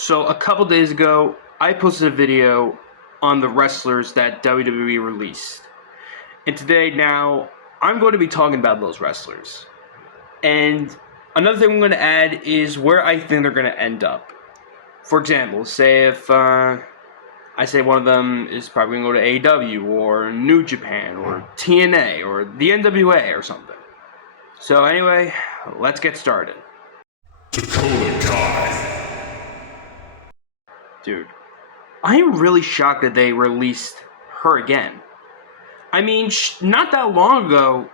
So a couple days ago, I posted a video on the wrestlers that WWE released. And today, now, I'm going to be talking about those wrestlers. And another thing I'm going to add is where I think they're going to end up. For example, say if I say one of them is probably going to go to AEW or New Japan or TNA or the NWA or something. So anyway, let's get started. Dakota Kai. Dude, I am really shocked that they released her again. I mean, not that long ago,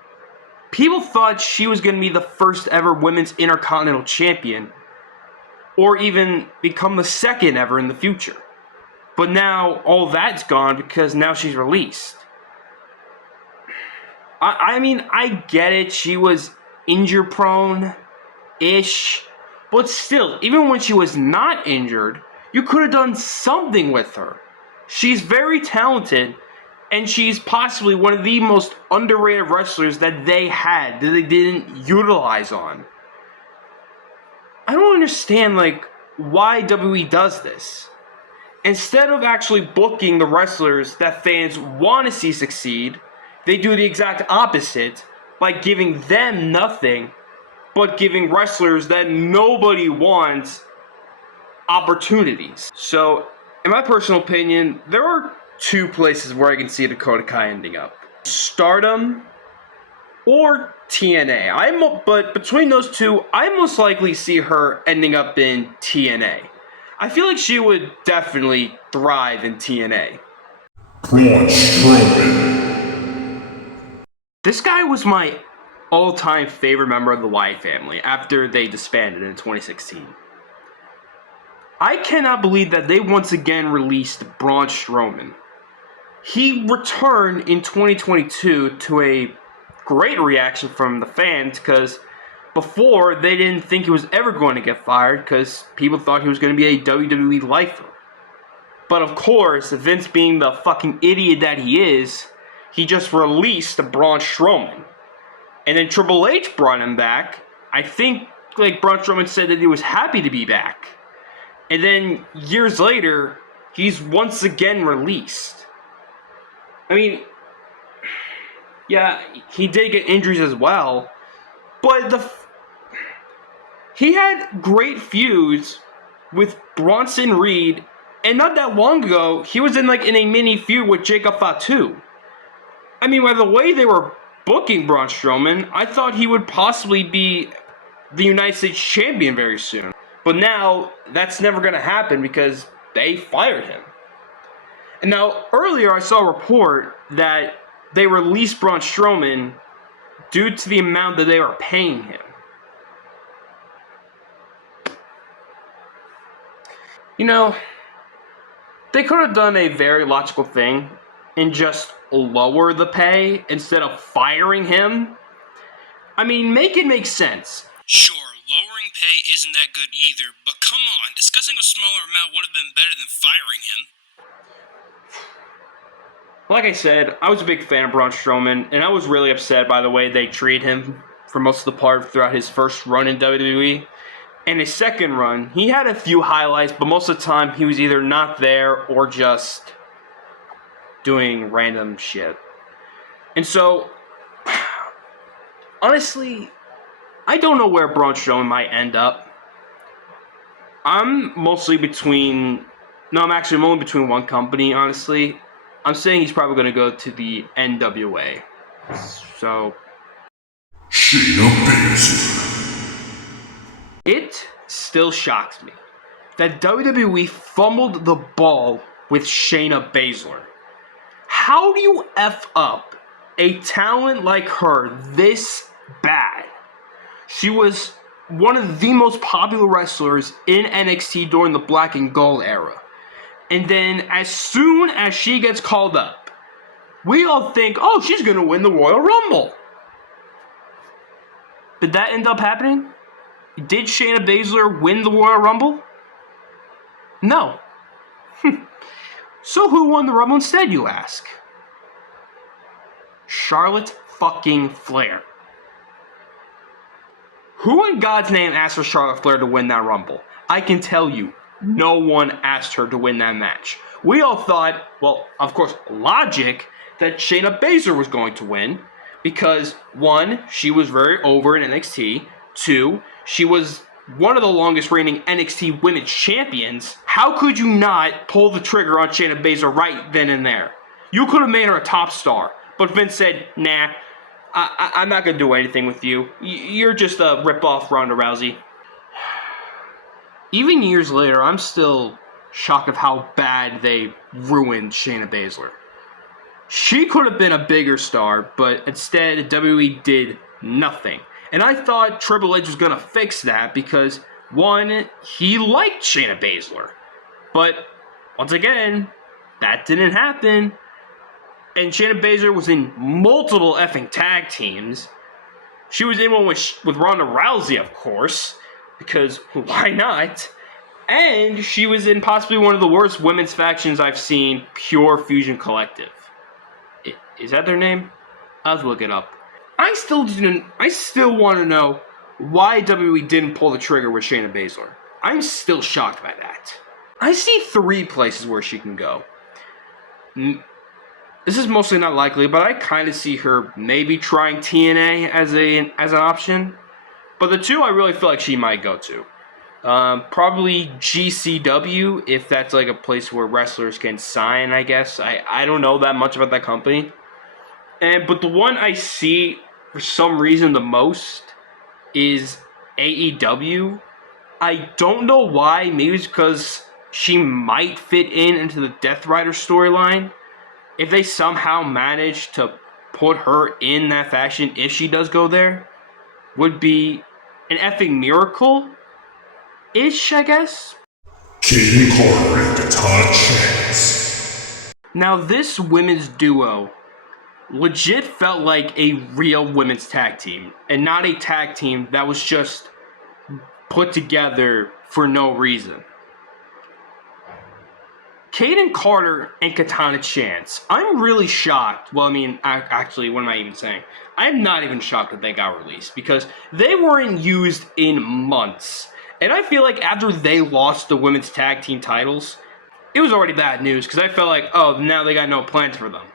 people thought she was going to be the first ever women's Intercontinental Champion, or even become the second ever in the future. But now, all that's gone because now she's released. I mean, I get it, she was injury-prone-ish, but still, even when she was not injured, you could have done something with her. She's very talented, and she's possibly one of the most underrated wrestlers that they had, that they didn't utilize on. I don't understand, why WWE does this. Instead of actually booking the wrestlers that fans want to see succeed, they do the exact opposite by giving them nothing, but giving wrestlers that nobody wants opportunities. So, in my personal opinion, there are two places where I can see Dakota Kai ending up. Stardom or TNA. But between those two, I most likely see her ending up in TNA. I feel like she would definitely thrive in TNA. Braun Strowman. This guy was my all-time favorite member of the Wyatt family after they disbanded in 2016. I cannot believe that they once again released Braun Strowman. He returned in 2022 to a great reaction from the fans because before they didn't think he was ever going to get fired because people thought he was going to be a WWE lifer. But of course, Vince being the fucking idiot that he is, he just released Braun Strowman. And then Triple H brought him back. I think Braun Strowman said that he was happy to be back. And then years later, he's once again released. I mean, yeah, he did get injuries as well, but he had great feuds with Bronson Reed, and not that long ago, he was in a mini feud with Jacob Fatu. I mean, by the way they were booking Braun Strowman, I thought he would possibly be the United States Champion very soon. But now, that's never going to happen because they fired him. And now, earlier I saw a report that they released Braun Strowman due to the amount that they were paying him. You know, they could have done a very logical thing and just lower the pay instead of firing him. I mean, make it make sense. Sure, lowering pay isn't that good either, but come on, discussing a smaller amount would have been better than firing him. Like I said, I was a big fan of Braun Strowman, and I was really upset by the way they treated him for most of the part throughout his first run in WWE. And his second run, he had a few highlights, but most of the time he was either not there or just doing random shit. And so, honestly, I don't know where Braun Strowman might end up. I'm only between one company, honestly. I'm saying he's probably going to go to the NWA. So, Shaina Baszler. It still shocks me that WWE fumbled the ball with Shaina Baszler. How do you F up a talent like her this bad? She was one of the most popular wrestlers in NXT during the Black and Gold era. And then as soon as she gets called up, we all think, oh, she's going to win the Royal Rumble. Did that end up happening? Did Shaina Baszler win the Royal Rumble? No. So who won the Rumble instead, you ask? Charlotte fucking Flair. Who in God's name asked for Charlotte Flair to win that Rumble? I can tell you, no one asked her to win that match. We all thought, well, of course, logic, that Shaina Baszler was going to win because, one, she was very over in NXT. Two, she was one of the longest reigning NXT Women's Champions. How could you not pull the trigger on Shaina Baszler right then and there? You could have made her a top star, but Vince said, nah, I'm not going to do anything with you. You're just a rip-off Ronda Rousey. Even years later, I'm still shocked of how bad they ruined Shaina Baszler. She could have been a bigger star, but instead, WWE did nothing. And I thought Triple H was going to fix that because, one, he liked Shaina Baszler. But, once again, that didn't happen. And Shaina Baszler was in multiple effing tag teams. She was in one with Ronda Rousey, of course, because why not? And she was in possibly one of the worst women's factions I've seen, Pure Fusion Collective. Is that their name? I'll have to look it up. I still want to know why WWE didn't pull the trigger with Shaina Baszler. I'm still shocked by that. I see 3 places where she can go. This is mostly not likely, but I kind of see her maybe trying TNA as an option. But the 2 I really feel like she might go to. Probably GCW, if that's like a place where wrestlers can sign, I guess. I don't know that much about that company. But the one I see for some reason the most is AEW. I don't know why. Maybe it's because she might fit into the Death Rider storyline. If they somehow manage to put her in that faction, if she does go there, would be an effing miracle-ish, I guess. Kaden Carter and Katana chance. Now, this women's duo legit felt like a real women's tag team, and not a tag team that was just put together for no reason. Kaden Carter and Katana Chance. I'm really shocked. Well, I mean, actually, what am I even saying? I'm not even shocked that they got released because they weren't used in months. And I feel like after they lost the women's tag team titles, it was already bad news because I felt like, oh, now they got no plans for them.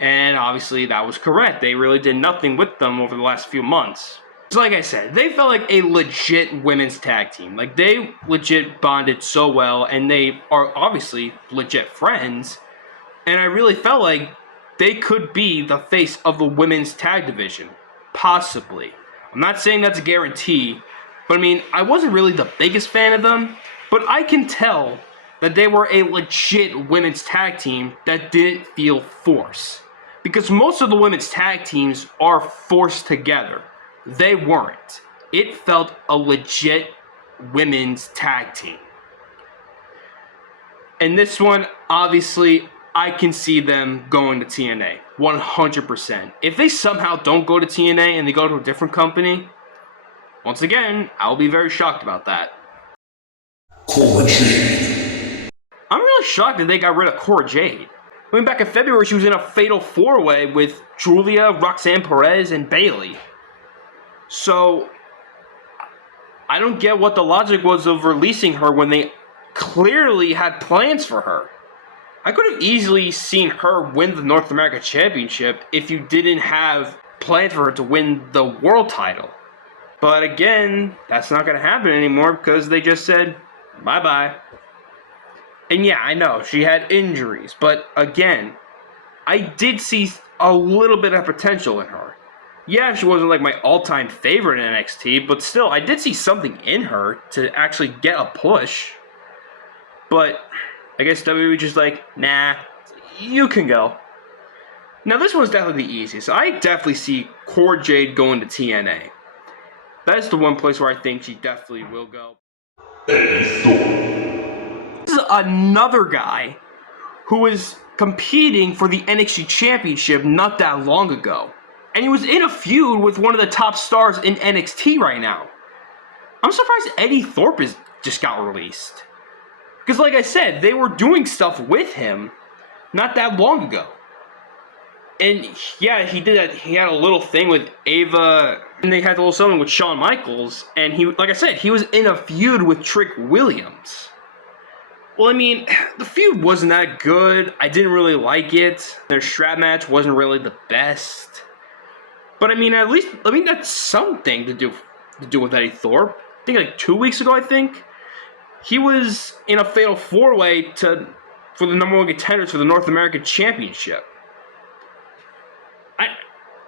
And obviously that was correct. They really did nothing with them over the last few months. So like I said, they felt like a legit women's tag team. Like, they legit bonded so well, and they are obviously legit friends. And I really felt like they could be the face of the women's tag division. Possibly. I'm not saying that's a guarantee, but I mean, I wasn't really the biggest fan of them, but I can tell that they were a legit women's tag team that didn't feel forced. Because most of the women's tag teams are forced together. They weren't. It felt a legit women's tag team. And this one, obviously, I can see them going to TNA. 100%. If they somehow don't go to TNA and they go to a different company, once again, I'll be very shocked about that. Cora Jade. I'm really shocked that they got rid of Cora Jade. I mean, back in February, she was in a fatal 4-way with Julia, Roxanne Perez, and Bayley. So, I don't get what the logic was of releasing her when they clearly had plans for her. I could have easily seen her win the North America Championship if you didn't have plans for her to win the world title. But again, that's not going to happen anymore because they just said, bye-bye. And yeah, I know, she had injuries, but again, I did see a little bit of potential in her. Yeah, she wasn't like my all-time favorite in NXT, but still, I did see something in her to actually get a push. But I guess WWE just like, nah, you can go. Now, this one's definitely the easiest. I definitely see Cora Jade going to TNA. That's the one place where I think she definitely will go. This is another guy who was competing for the NXT Championship not that long ago. And he was in a feud with one of the top stars in NXT right now. I'm surprised Eddie Thorp just got released. Because like I said, they were doing stuff with him not that long ago. And yeah, he did that. He had a little thing with Ava, and they had a little something with Shawn Michaels. And he, like I said, he was in a feud with Trick Williams. Well, I mean, the feud wasn't that good. I didn't really like it. Their strap match wasn't really the best. But I mean, at least that's something to do with Eddie Thorp. I think like 2 weeks ago, he was in a fatal 4-way for the number one contenders for the North American Championship.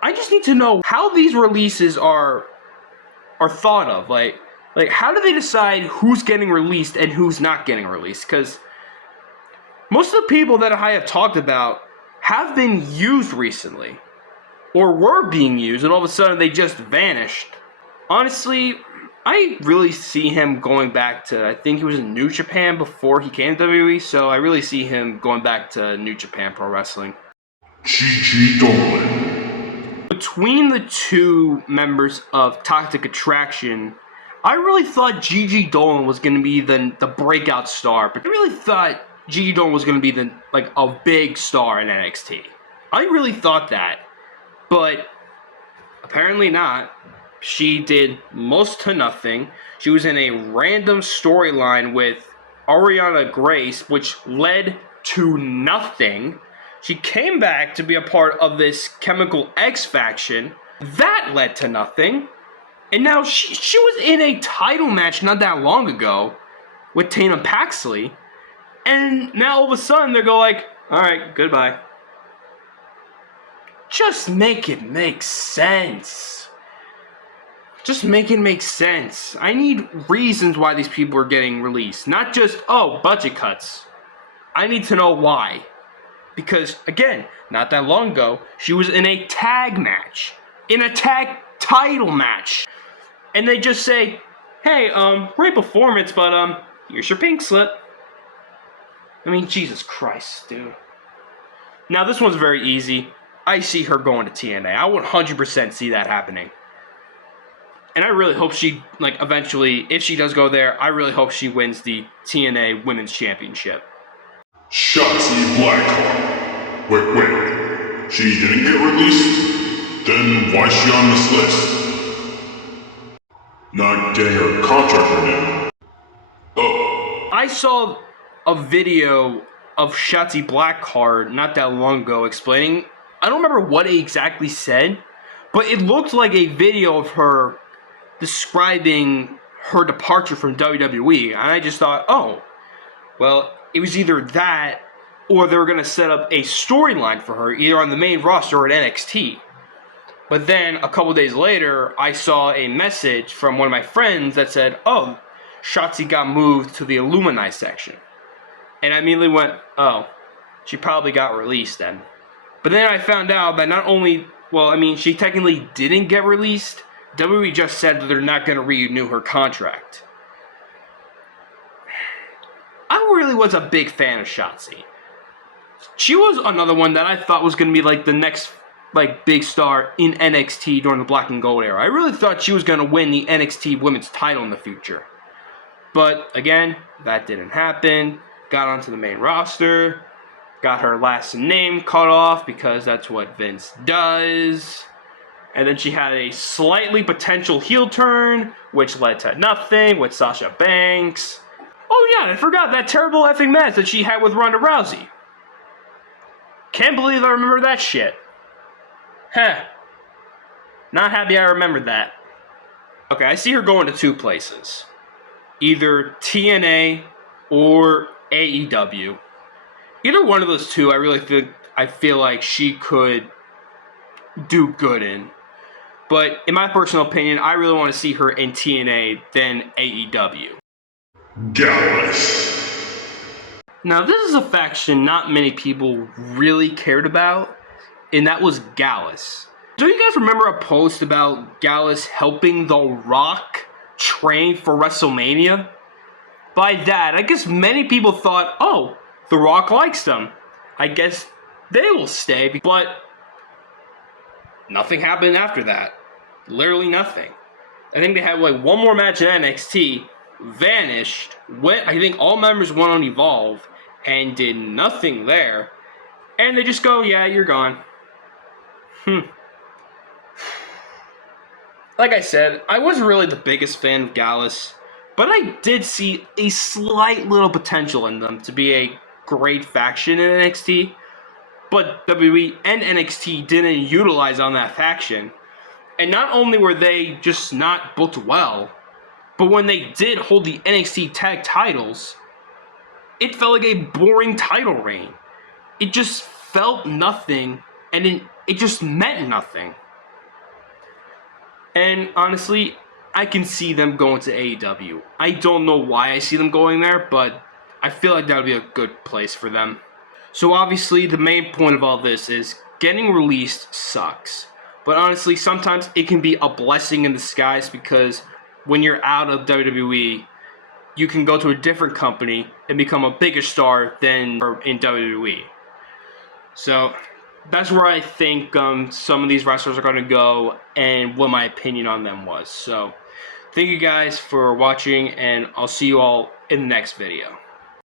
I just need to know how these releases are thought of. Like how do they decide who's getting released and who's not getting released? Because most of the people that I have talked about have been used recently, or were being used, and all of a sudden they just vanished. Honestly, I really see him going back to, I think he was in New Japan before he came to WWE, so I really see him going back to New Japan Pro Wrestling. Gigi Dolan. Between the two members of Toxic Attraction, I really thought Gigi Dolan was going to be the breakout star, but I really thought Gigi Dolan was going to be a big star in NXT. I really thought that, but apparently not. She did most to nothing. She was in a random storyline with Ariana Grace, which led to nothing. She came back to be a part of this Chemical X faction. That led to nothing. And now she was in a title match not that long ago with Tatum Paxley. And now all of a sudden they go like, alright, goodbye. Just make it make sense. Just make it make sense. I need reasons why these people are getting released. Not just, oh, budget cuts. I need to know why. Because, again, not that long ago, she was in a tag match. In a tag title match. And they just say, hey, great performance, but, here's your pink slip. I mean, Jesus Christ, dude. Now, this one's very easy. I see her going to TNA. I would 100% see that happening. And I really hope she, eventually, if she does go there, I really hope she wins the TNA Women's Championship. Shotsi Blackheart. Wait. She didn't get released? Then why is she on this list? Not getting her contract renewed. Oh. I saw a video of Shotzi Blackheart not that long ago explaining, I don't remember what it exactly said, but it looked like a video of her describing her departure from WWE, and I just thought, oh, well, it was either that or they were going to set up a storyline for her, either on the main roster or at NXT. But then, a couple days later, I saw a message from one of my friends that said, oh, Shotzi got moved to the Illuminati section. And I immediately went, oh, she probably got released then. But then I found out that not only, she technically didn't get released. WWE just said that they're not going to renew her contract. I really was a big fan of Shotzi. She was another one that I thought was going to be the next big star in NXT during the Black and Gold era. I really thought she was going to win the NXT Women's title in the future. But again, that didn't happen. Got onto the main roster. Got her last name cut off because that's what Vince does. And then she had a slightly potential heel turn, which led to nothing with Sasha Banks. Oh yeah, I forgot that terrible effing match that she had with Ronda Rousey. Can't believe I remember that shit. Heh. Not happy I remembered that. Okay, I see her going to two places. Either TNA or AEW. Either one of those two, I feel like she could do good in. But in my personal opinion, I really want to see her in TNA than AEW. Gallas. Now, this is a faction not many people really cared about, and that was Gallas. Do you guys remember a post about Gallas helping The Rock train for WrestleMania? By that, I guess many people thought, oh, The Rock likes them. I guess they will stay, but nothing happened after that. Literally nothing. I think they had one more match in NXT, vanished, I think all members went on Evolve, and did nothing there, and they just go, yeah, you're gone. Like I said, I wasn't really the biggest fan of Gallas, But I did see a slight little potential in them to be a great faction in NXT. But WWE and NXT didn't utilize on that faction. And not only were they just not booked well, but when they did hold the NXT tag titles, it felt like a boring title reign. It just felt nothing, and it just meant nothing. And honestly, I can see them going to AEW. I don't know why I see them going there, but I feel like that would be a good place for them. So obviously, the main point of all this is getting released sucks. But honestly, sometimes it can be a blessing in disguise because when you're out of WWE, you can go to a different company and become a bigger star than in WWE. So that's where I think some of these wrestlers are going to go and what my opinion on them was. So thank you guys for watching, and I'll see you all in the next video.